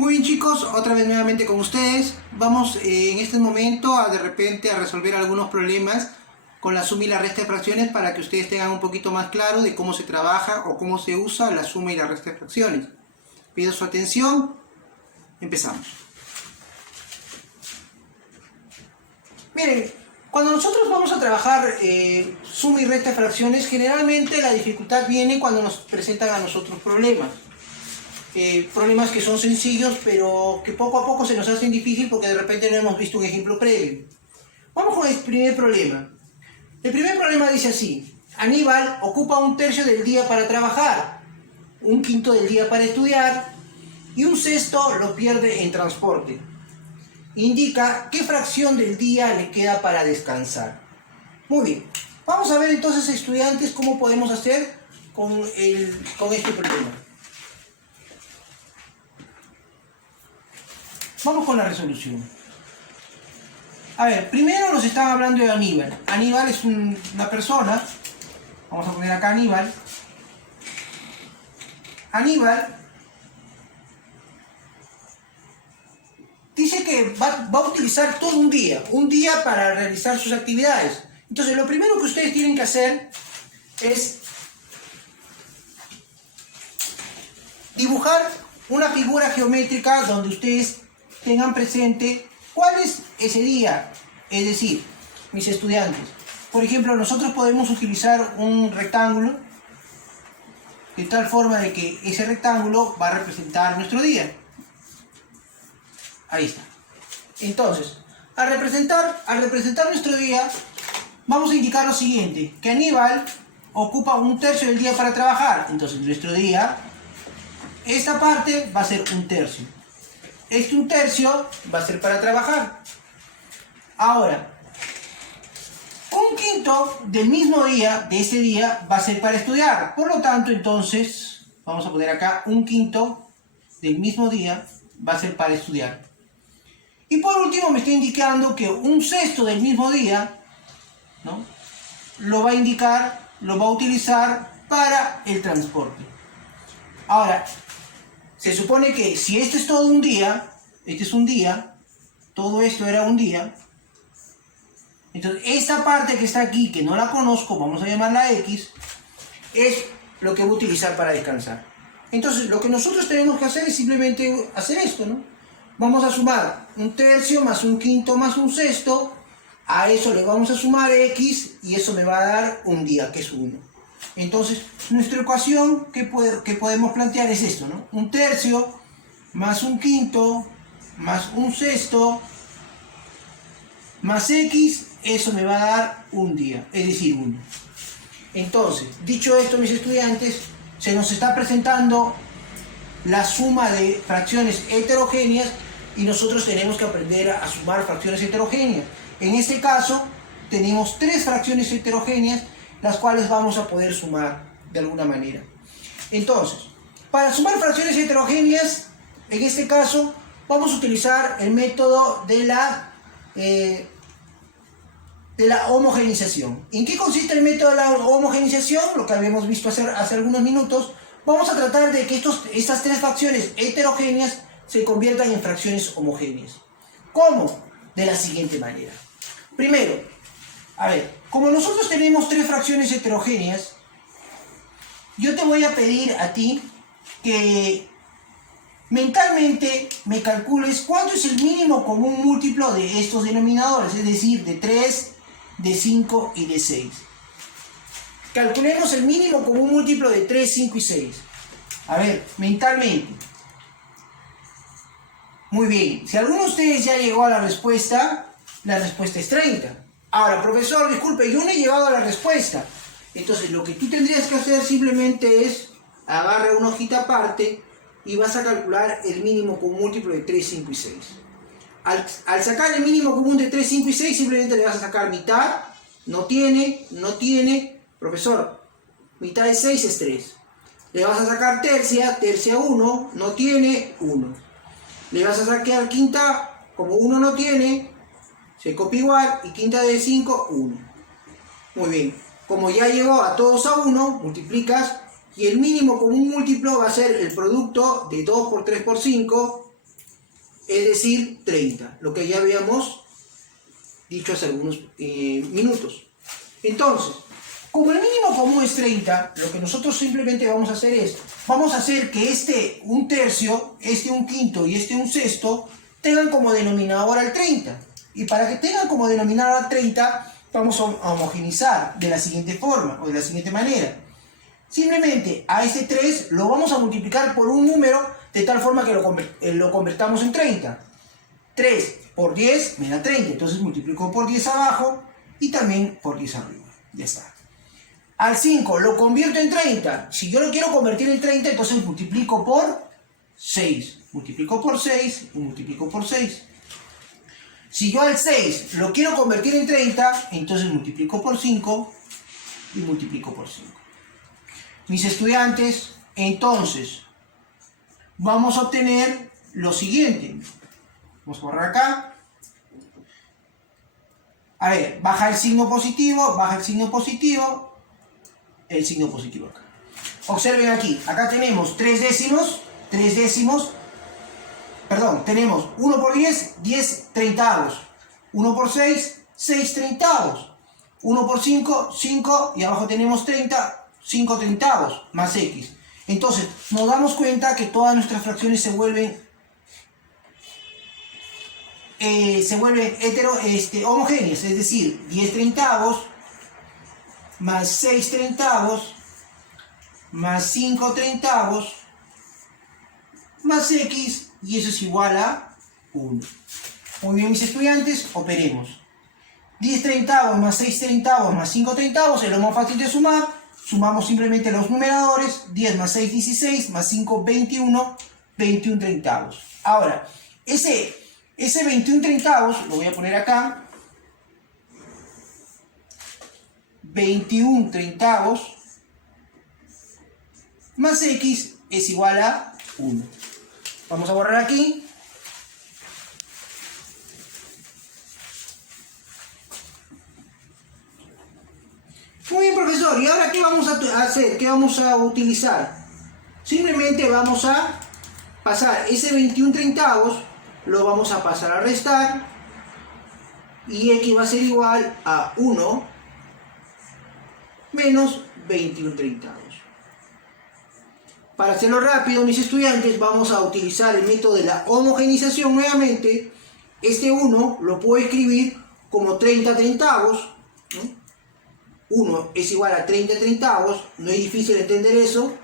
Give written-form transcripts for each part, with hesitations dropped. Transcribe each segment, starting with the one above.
Muy bien chicos, otra vez nuevamente con ustedes. Vamos en este momento a resolver algunos problemas con la suma y la resta de fracciones para que ustedes tengan un poquito más claro de cómo se trabaja o cómo se usa la suma y la resta de fracciones. Pido su atención, empezamos. Miren, cuando nosotros vamos a trabajar suma y resta de fracciones, generalmente la dificultad viene cuando nos presentan a nosotros problemas. Problemas que son sencillos, pero que poco a poco se nos hacen difícil porque de repente no hemos visto un ejemplo previo. Vamos con el primer problema. El primer problema dice así: Aníbal ocupa un tercio del día para trabajar, un quinto del día para estudiar y un sexto lo pierde en transporte. Indica qué fracción del día le queda para descansar. Muy bien, vamos a ver entonces, estudiantes, cómo podemos hacer con este problema. Vamos con la resolución. A ver, primero nos están hablando de Aníbal. Aníbal es una persona. Vamos a poner acá Aníbal. Aníbal dice que va a utilizar todo un día para realizar sus actividades. Entonces, lo primero que ustedes tienen que hacer es dibujar una figura geométrica donde ustedes tengan presente cuál es ese día. Es decir, mis estudiantes, por ejemplo, nosotros podemos utilizar un rectángulo de tal forma de que ese rectángulo va a representar nuestro día. Ahí está. Entonces, al representar nuestro día, vamos a indicar lo siguiente: que Aníbal ocupa un tercio del día para trabajar. Entonces, nuestro día, esta parte va a ser un tercio. Un tercio va a ser para trabajar. Ahora, un quinto del mismo día, de ese día, va a ser para estudiar. Por lo tanto, entonces, vamos a poner acá un quinto del mismo día va a ser para estudiar. Y por último me está indicando que un sexto del mismo día, ¿no?, lo va a utilizar para el transporte. Ahora, se supone que si este es todo un día, este es un día, todo esto era un día, entonces esta parte que está aquí, que no la conozco, vamos a llamarla X, es lo que voy a utilizar para descansar. Entonces lo que nosotros tenemos que hacer es simplemente hacer esto, ¿no? Vamos a sumar un tercio más un quinto más un sexto, a eso le vamos a sumar X y eso me va a dar un día, que es 1. Entonces, nuestra ecuación que podemos plantear es esto, ¿no? Un tercio más un quinto más un sexto más X, eso me va a dar un día, es decir, 1. Entonces, dicho esto, mis estudiantes, se nos está presentando la suma de fracciones heterogéneas y nosotros tenemos que aprender a sumar fracciones heterogéneas. En este caso, tenemos 3 fracciones heterogéneas, las cuales vamos a poder sumar de alguna manera. Entonces, para sumar fracciones heterogéneas, en este caso, vamos a utilizar el método de la homogeneización. ¿En qué consiste el método de la homogeneización? Lo que habíamos visto hace algunos minutos. Vamos a tratar de que estas 3 fracciones heterogéneas se conviertan en fracciones homogéneas. ¿Cómo? De la siguiente manera. Primero, a ver, como nosotros tenemos 3 fracciones heterogéneas, yo te voy a pedir a ti que mentalmente me calcules cuánto es el mínimo común múltiplo de estos denominadores, es decir, de 3, de 5 y de 6. Calculemos el mínimo común múltiplo de 3, 5 y 6. A ver, mentalmente. Muy bien, si alguno de ustedes ya llegó a la respuesta es 30. Ahora, profesor, disculpe, yo no he llegado a la respuesta. Entonces, lo que tú tendrías que hacer simplemente es agarrar una hojita aparte y vas a calcular el mínimo común múltiplo de 3, 5 y 6. Al sacar el mínimo común de 3, 5 y 6, simplemente le vas a sacar mitad. No tiene. Profesor, mitad de 6 es 3. Le vas a sacar tercia 1, no tiene, 1. Le vas a sacar quinta, como 1 no tiene, se copia igual, y quinta de 5, 1. Muy bien, como ya llegó a todos a 1, multiplicas, y el mínimo común múltiplo va a ser el producto de 2 por 3 por 5, es decir, 30, lo que ya habíamos dicho hace algunos minutos. Entonces, como el mínimo común es 30, lo que nosotros simplemente vamos a hacer es, vamos a hacer que este 1/3, este 1/5 y este 1/6 tengan como denominador al 30. Y para que tengan como denominador al 30, vamos a homogeneizar de la siguiente forma, o de la siguiente manera. Simplemente a este 3 lo vamos a multiplicar por un número de tal forma que lo convertamos en 30. 3 por 10 me da 30, entonces multiplico por 10 abajo y también por 10 arriba. Ya está. Al 5 lo convierto en 30. Si yo lo quiero convertir en 30, entonces multiplico por 6. Multiplico por 6 y multiplico por 6. Si yo al 6 lo quiero convertir en 30, entonces multiplico por 5 y multiplico por 5. Mis estudiantes, entonces, vamos a obtener lo siguiente. Vamos a borrar acá. A ver, baja el signo positivo, el signo positivo acá. Observen aquí, acá tenemos 3 décimos, perdón, tenemos 1 por 10, 10 treintavos, 1 por 6, 6 treintavos, 1 por 5, 5, y abajo tenemos 30, 5 treintavos, más x. Entonces, nos damos cuenta que todas nuestras fracciones se vuelven homogéneas, es decir, 10 treintavos, más 6 treintavos, más 5 treintavos, más x, y eso es igual a 1. Muy bien, mis estudiantes, operemos. 10 treintavos más 6 treintavos más 5 treintavos es lo más fácil de sumar. Sumamos simplemente los numeradores. 10 más 6, 16, más 5, 21, 21 treintavos. Ahora, ese 21 treintavos, lo voy a poner acá. 21 treintavos más x es igual a 1. Vamos a borrar aquí. Muy bien, profesor. ¿Y ahora qué vamos a hacer? ¿Qué vamos a utilizar? Simplemente vamos a pasar ese 21 treintavos, lo vamos a pasar a restar, y x va a ser igual a 1 menos 21 treintavos. Para hacerlo rápido, mis estudiantes, vamos a utilizar el método de la homogeneización nuevamente. Este 1 lo puedo escribir como 30 treintavos, ¿no? 1 es igual a 30 treintavos, no es difícil entender eso.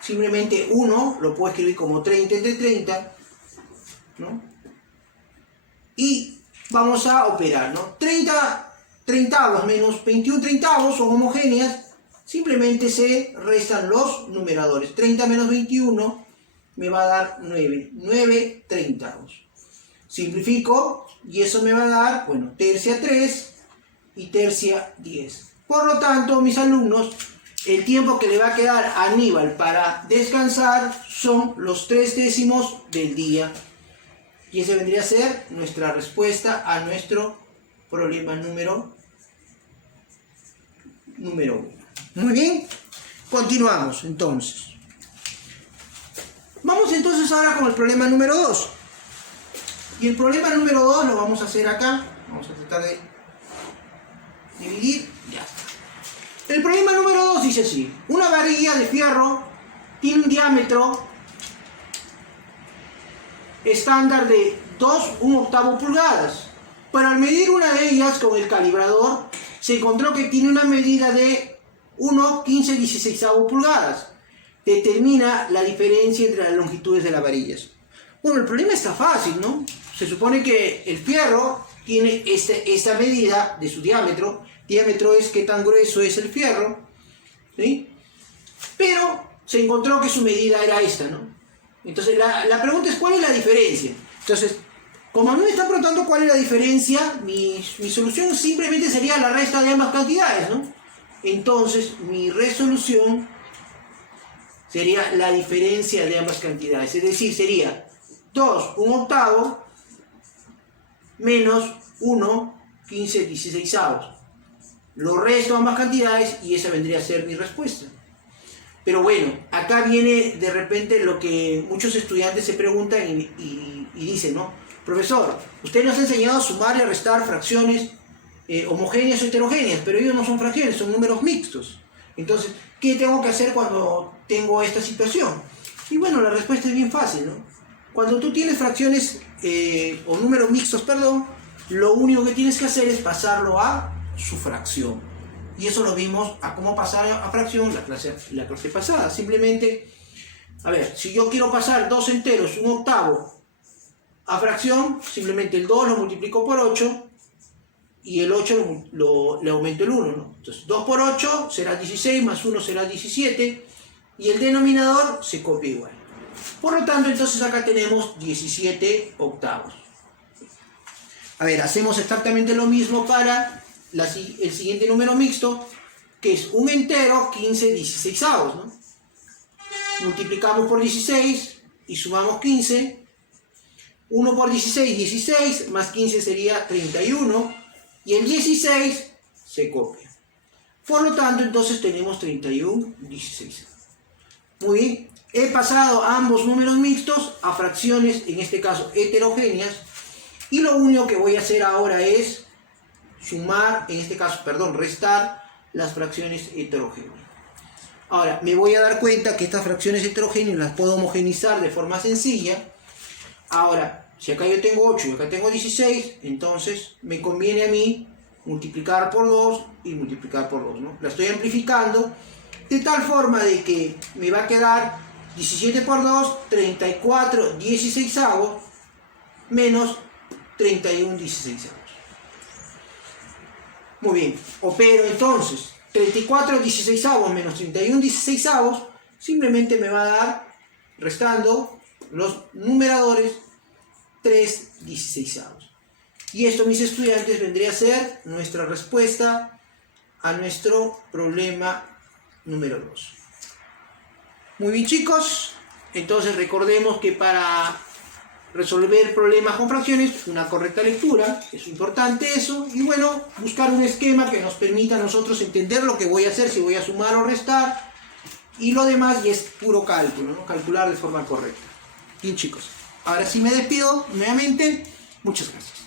Simplemente 1 lo puedo escribir como 30 entre 30, ¿no? Y vamos a operar, ¿no? 30 treintavos menos 21 treintavos son homogéneas. Simplemente se restan los numeradores. 30 menos 21 me va a dar 9 treintavos. Simplifico y eso me va a dar, bueno, tercia 3 y tercia 10. Por lo tanto, mis alumnos, el tiempo que le va a quedar a Aníbal para descansar son los 3 décimos del día. Y esa vendría a ser nuestra respuesta a nuestro problema número 1. Muy bien, continuamos entonces. Vamos entonces ahora con el problema número 2. Y el problema número 2 lo vamos a hacer acá. Vamos a tratar de dividir. Ya está. El problema número 2 dice así. Una varilla de fierro tiene un diámetro estándar de 2/1/8 pulgadas. Pero al medir una de ellas con el calibrador, se encontró que tiene una medida de 1/15/16 pulgadas. Determina la diferencia entre las longitudes de las varillas. Bueno, el problema está fácil, ¿no? Se supone que el fierro tiene esta medida de su diámetro. Diámetro es qué tan grueso es el fierro, ¿sí? Pero se encontró que su medida era esta, ¿no? Entonces la pregunta es ¿cuál es la diferencia? Entonces, como a mí me están preguntando cuál es la diferencia, mi solución simplemente sería la resta de ambas cantidades, ¿no? Entonces, mi resolución sería la diferencia de ambas cantidades. Es decir, sería 2/1/8 menos 1/15/16. Lo resto de ambas cantidades y esa vendría a ser mi respuesta. Pero bueno, acá viene de repente lo que muchos estudiantes se preguntan y dicen, ¿no? Profesor, usted nos ha enseñado a sumar y a restar fracciones homogéneas o heterogéneas, pero ellos no son fracciones, son números mixtos. Entonces, ¿qué tengo que hacer cuando tengo esta situación? Y bueno, la respuesta es bien fácil, ¿no? Cuando tú tienes fracciones o números mixtos, perdón, lo único que tienes que hacer es pasarlo a su fracción. Y eso lo vimos a cómo pasar a fracción la clase pasada. Simplemente, a ver, si yo quiero pasar 2 enteros, 1/8 a fracción, simplemente el 2 lo multiplico por 8 y el 8 le aumento el 1, ¿no? Entonces 2 por 8 será 16, más 1 será 17 y el denominador se copia igual. Por lo tanto, entonces acá tenemos 17/8. A ver, hacemos exactamente lo mismo para el siguiente número mixto, que es un entero 15/16, ¿no? Multiplicamos por 16 y sumamos 15. 1 por 16, 16, más 15 sería 31, y el 16 se copia. Por lo tanto, entonces tenemos 31/16. Muy bien, he pasado ambos números mixtos a fracciones, en este caso heterogéneas, y lo único que voy a hacer ahora es sumar, en este caso, perdón, restar las fracciones heterogéneas. Ahora, me voy a dar cuenta que estas fracciones heterogéneas las puedo homogeneizar de forma sencilla. Ahora, si acá yo tengo 8 y acá tengo 16, entonces me conviene a mí multiplicar por 2 y multiplicar por 2, ¿no? La estoy amplificando de tal forma de que me va a quedar 17 por 2, 34/16 menos 31/16. Muy bien, opero entonces 34/16 menos 31/16, simplemente me va a dar, restando los numeradores, 3/16. Y esto, mis estudiantes, vendría a ser nuestra respuesta a nuestro problema número 2. Muy bien, chicos, entonces recordemos que para resolver problemas con fracciones, una correcta lectura, es importante eso, y bueno, buscar un esquema que nos permita a nosotros entender lo que voy a hacer, si voy a sumar o restar, y lo demás ya es puro cálculo, ¿no? Calcular de forma correcta. Bien, chicos, ahora sí me despido nuevamente. Muchas gracias.